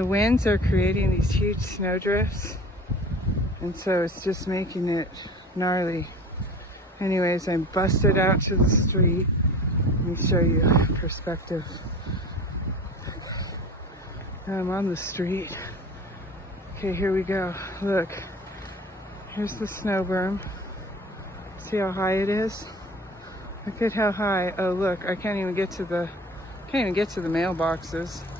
The winds are creating these huge snowdrifts, and so it's just making it gnarly. Anyways, I'm busted out to the street. Let me show you perspective. Now I'm on the street. Okay, here we go. Look, here's the snow berm. See how high it is? Look at how high. Oh, look, I can't even get to the mailboxes.